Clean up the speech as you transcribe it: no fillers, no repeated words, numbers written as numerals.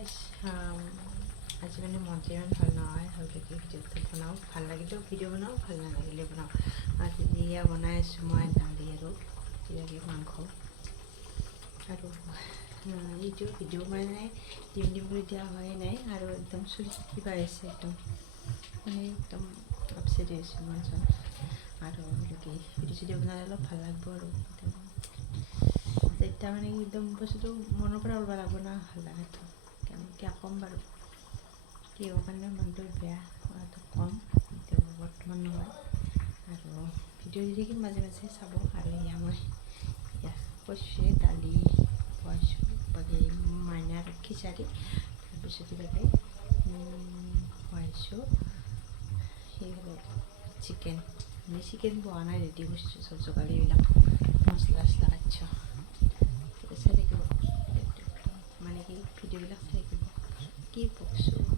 guys আজি মানে মনটো ইমান ভাল নহয় হ'লেও ভিডিঅ'টো বনাওঁ ভাল লাগিলেও ভিডিঅ' বনাওঁ ভাল নালাগিলে বনাওঁ আজি এয়া বনাই আছোঁ মই দালি আৰু কিবাকিবি মাংস আৰু এইটো ভিডিঅ' মানে দিম বুলি দিয়া হোৱাই নাই আৰু একদম চুলি কিবা আহিছে একদম মানে একদম আপচেট হৈছোঁ মন চন আৰু ভিডিঅ' বনালে অলপ ভাল লাগিব আৰু এতিয়া মানে একদম বস্তুটো মনৰ পৰা ওলাব লাগিব না ভাল লাগাটো কেনেকৈ ক'ম বাৰু কিহৰ কাৰণে মনটো বেয়া হোৱাটো কম এতিয়া বৰ্তমান নহয় আৰু ভিডিঅ' দি থাকিম মাজে মাজে চাব আৰু এয়া মই এয়া কচুৱে দালি খুৱাইছোঁ বাকী মাইনাৰ খিচাৰি তাৰপিছত কিবাকৈ খুৱাইছোঁ সেইফালে চিকেন মানে চিকেন পোৱা নাই ৰেডি কৰিছোঁ চব যোগালীবিলাক মছলা চছলা কাটিছোঁ চাই থাকিব মানে কি ভিডিঅ'বিলাক চাই থাকিব কি বকচোন